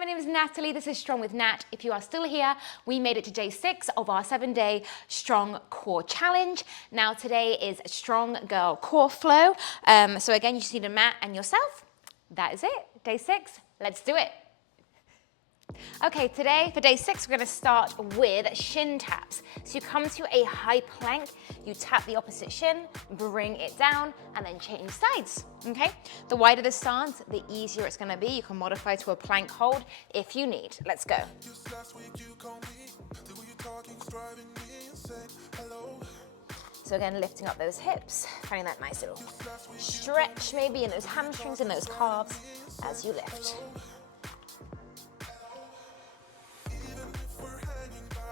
my name is Natalie. This is Strong with Nat. If you are still here, we made it to day 6 of our 7-day Strong Core Challenge. Now today is Strong Girl Core Flow. So again, you just need a mat and yourself. That is it, day 6, let's do it. Okay, today for day 6, we're gonna start with shin taps. So you come to a high plank, you tap the opposite shin, bring it down, and then change sides, okay? The wider the stance, the easier it's gonna be. You can modify to a plank hold if you need. Let's go. So again, lifting up those hips, finding that nice little stretch maybe in those hamstrings and those calves as you lift.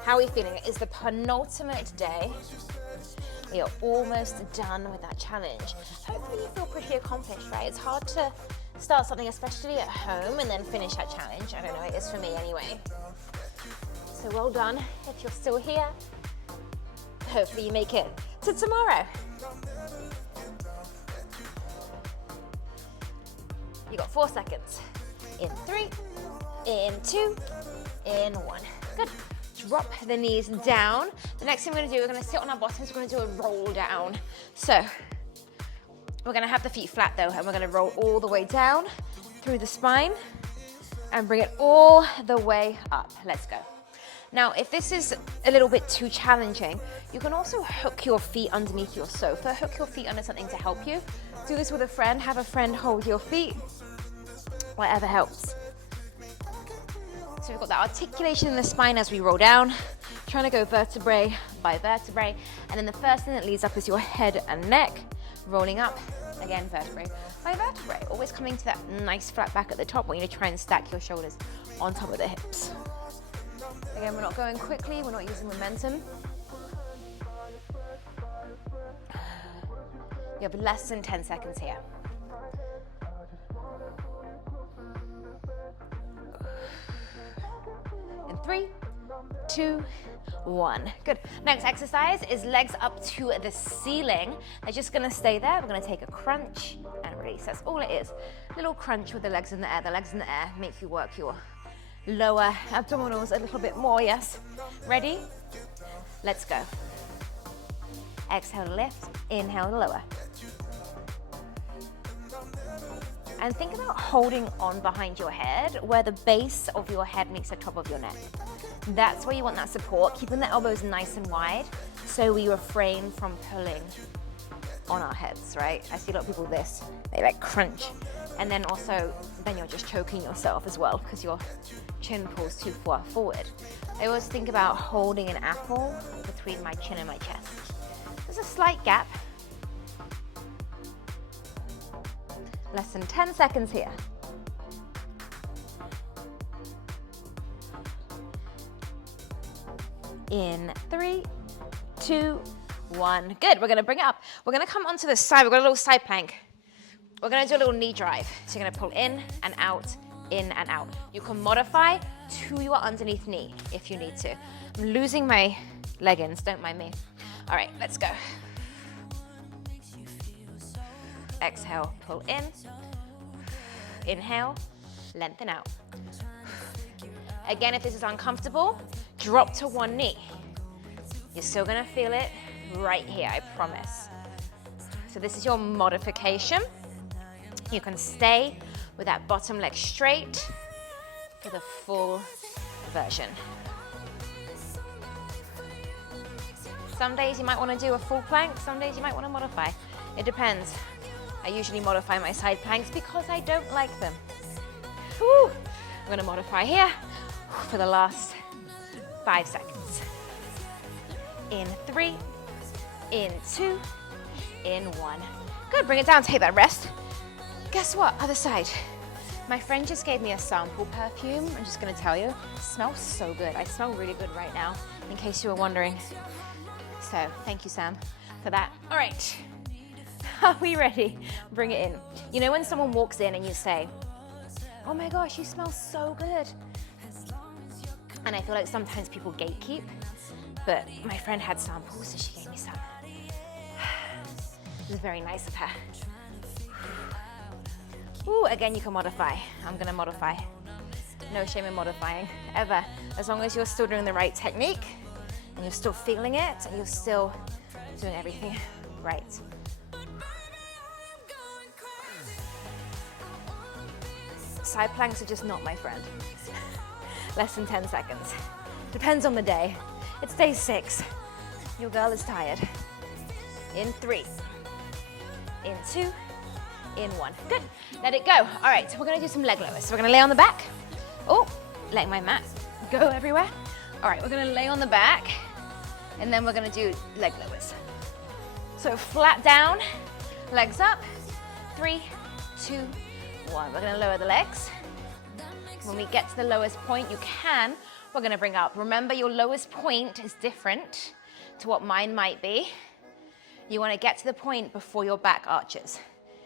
How are we feeling? It is the penultimate day. We are almost done with that challenge. Hopefully you feel pretty accomplished, right? It's hard to start something, especially at home, and then finish that challenge. I don't know, it is for me anyway. So well done if you're still here. Hopefully you make it to tomorrow. You got 4 seconds. In 3, in 2, in 1. Good. Drop the knees down. The next thing we're gonna do, we're gonna sit on our bottoms, we're gonna do a roll down. So, we're gonna have the feet flat though, and we're gonna roll all the way down through the spine and bring it all the way up. Let's go. Now, if this is a little bit too challenging, you can also hook your feet underneath your sofa, hook your feet under something to help you. Do this with a friend, have a friend hold your feet, whatever helps. So we've got that articulation in the spine as we roll down, trying to go vertebrae by vertebrae. And then the first thing that leads up is your head and neck, rolling up, again, vertebrae by vertebrae. Always coming to that nice flat back at the top when you try and stack your shoulders on top of the hips. Again, we're not going quickly, we're not using momentum. You have less than 10 seconds here. In 3, 2, 1. Good. Next exercise is legs up to the ceiling. They're just gonna stay there. We're gonna take a crunch and release. That's all it is. Little crunch with the legs in the air. The legs in the air make you work your lower abdominals a little bit more, yes? Ready? Let's go. Exhale, lift. Inhale, lower. And think about holding on behind your head where the base of your head meets the top of your neck. That's where you want that support, keeping the elbows nice and wide so we refrain from pulling on our heads, right? I see a lot of people this, they like crunch. And then also, then you're just choking yourself as well because your chin pulls too far forward. I always think about holding an apple between my chin and my chest. There's a slight gap. Less than 10 seconds here. In 3, 2, 1. Good, we're gonna bring it up. We're gonna come onto the side, we've got a little side plank. We're gonna do a little knee drive. So you're gonna pull in and out, in and out. You can modify to your underneath knee if you need to. I'm losing my leggings, don't mind me. All right, let's go. Exhale, pull in. Inhale, lengthen out. Again, if this is uncomfortable, drop to one knee. You're still gonna feel it right here, I promise. So this is your modification. You can stay with that bottom leg straight for the full version. Some days you might wanna do a full plank, some days you might wanna modify. It depends. I usually modify my side planks because I don't like them. Woo. I'm gonna modify here for the last 5 seconds. In 3, in 2, in 1. Good, bring it down, take that rest. Guess what, other side. My friend just gave me a sample perfume, I'm just gonna tell you. It smells so good, I smell really good right now, in case you were wondering. So, thank you, Sam, for that. All right. Are we ready? Bring it in. You know when someone walks in and you say, oh my gosh, you smell so good. And I feel like sometimes people gatekeep, but my friend had samples, so she gave me some. It was very nice of her. Ooh, again, you can modify. I'm gonna modify. No shame in modifying, ever. As long as you're still doing the right technique and you're still feeling it and you're still doing everything right. Side planks are just not my friend. Less than 10 seconds. Depends on the day. It's day 6. Your girl is tired. In 3, in 2, in 1. Good, let it go. All right, so we're gonna do some leg lowers. So we're gonna lay on the back. Oh, letting my mat go everywhere. All right, we're gonna lay on the back and then we're gonna do leg lowers. So flat down, legs up. 3, 2, 1. We're gonna lower the legs. When we get to the lowest point, we're gonna bring up. Remember, your lowest point is different to what mine might be. You wanna get to the point before your back arches.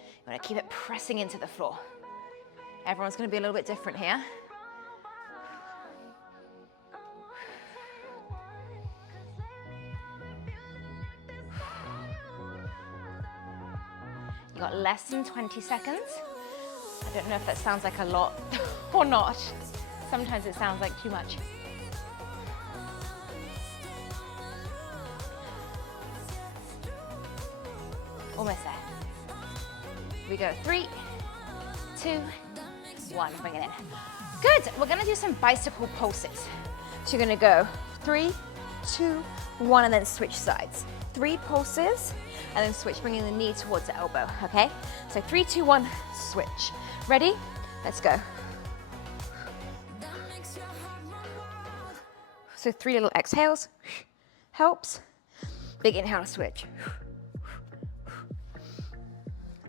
You wanna keep it pressing into the floor. Everyone's gonna be a little bit different here. You got less than 20 seconds. I don't know if that sounds like a lot or not. Sometimes it sounds like too much. Almost there. We go 3, 2, 1. Bring it in. Good. We're gonna do some bicycle pulses. So you're gonna go 3, 2, 1, and then switch sides. 3 pulses, and then switch, bringing the knee towards the elbow, okay? So 3, 2, 1, switch. Ready? Let's go. So 3 little exhales. Helps. Big inhale to switch.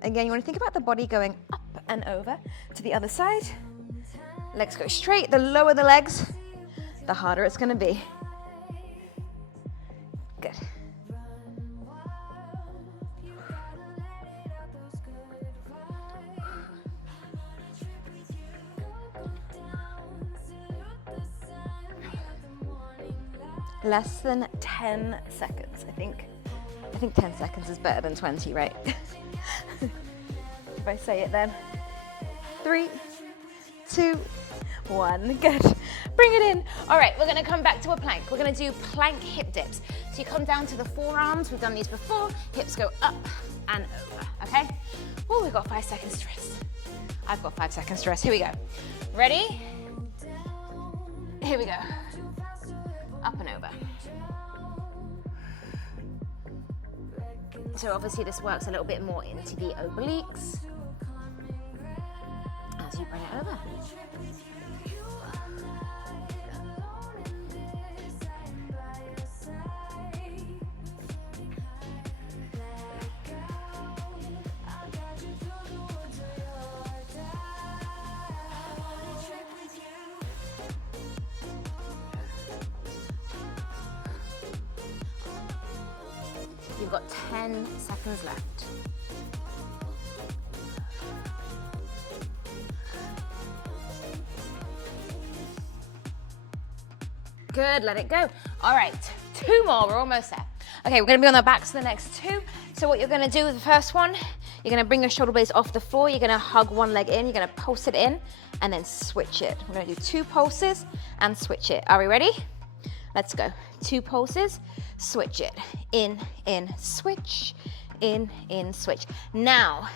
Again, you want to think about the body going up and over to the other side. Legs go straight. The lower the legs, the harder it's going to be. Good. Less than 10 seconds, I think. I think 10 seconds is better than 20, right? If I say it then. 3, 2, 1. Good. Bring it in. All right, we're gonna come back to a plank. We're gonna do plank hip dips. So you come down to the forearms. We've done these before. Hips go up and over, okay? Oh, we've got 5 seconds to rest. I've got 5 seconds to rest. Here we go. Ready? Here we go. Up and over. So obviously this works a little bit more into the obliques as you bring it over. You've got 10 seconds left. Good, let it go. All right, 2 more, we're almost there. Okay, we're gonna be on our backs for the next 2. So what you're gonna do with the first one, you're gonna bring your shoulder blades off the floor, you're gonna hug one leg in, you're gonna pulse it in, and then switch it. We're gonna do 2 pulses and switch it. Are we ready? Let's go. 2 pulses, switch it. In, switch, in, switch. Now,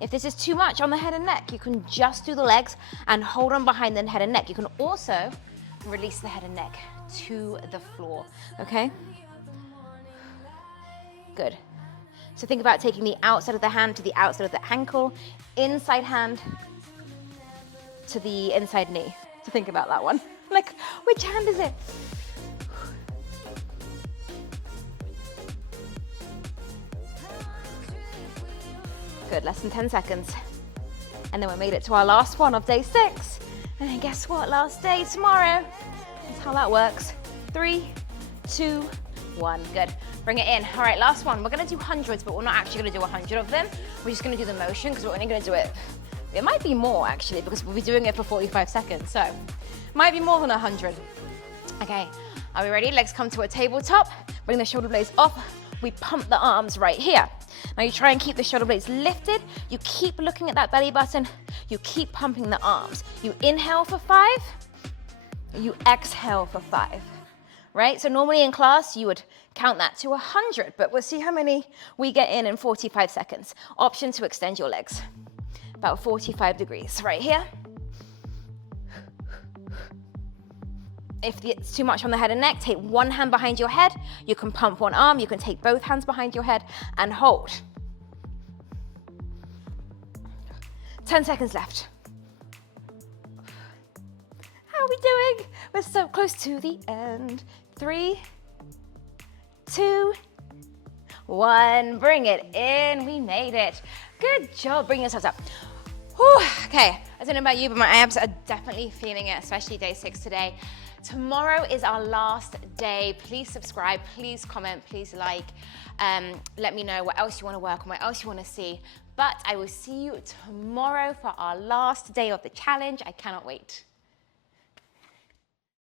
if this is too much on the head and neck, you can just do the legs and hold on behind the head and neck. You can also release the head and neck to the floor, okay? Good. So think about taking the outside of the hand to the outside of the ankle, inside hand to the inside knee. So think about that one. Like, which hand is it? Good, less than 10 seconds. And then we made it to our last one of day 6. And then guess what? Last day tomorrow. That's how that works. 3, 2, 1. Good. Bring it in. All right, last one. We're gonna do hundreds, but we're not actually gonna do 100 of them. We're just gonna do the motion because we're only gonna do it. It might be more actually because we'll be doing it for 45 seconds. So might be more than 100. Okay, are we ready? Legs come to a tabletop. Bring the shoulder blades off we pump the arms right here. Now you try and keep the shoulder blades lifted. You keep looking at that belly button. You keep pumping the arms. You inhale for 5. You exhale for 5, right? So normally in class, you would count that to 100, but we'll see how many we get in 45 seconds. Option to extend your legs. About 45 degrees right here. If it's too much on the head and neck, take one hand behind your head. You can pump one arm. You can take both hands behind your head and hold. 10 seconds left. How are we doing? We're so close to the end. 3, 2, 1. Bring it in. We made it. Good job. Bring yourselves up. Whew. Okay, I don't know about you, but my abs are definitely feeling it, especially day 6 today. Tomorrow is our last day. Please subscribe, please comment, please like. Let me know what else you want to work on, what else you want to see. But I will see you tomorrow for our last day of the challenge. I cannot wait.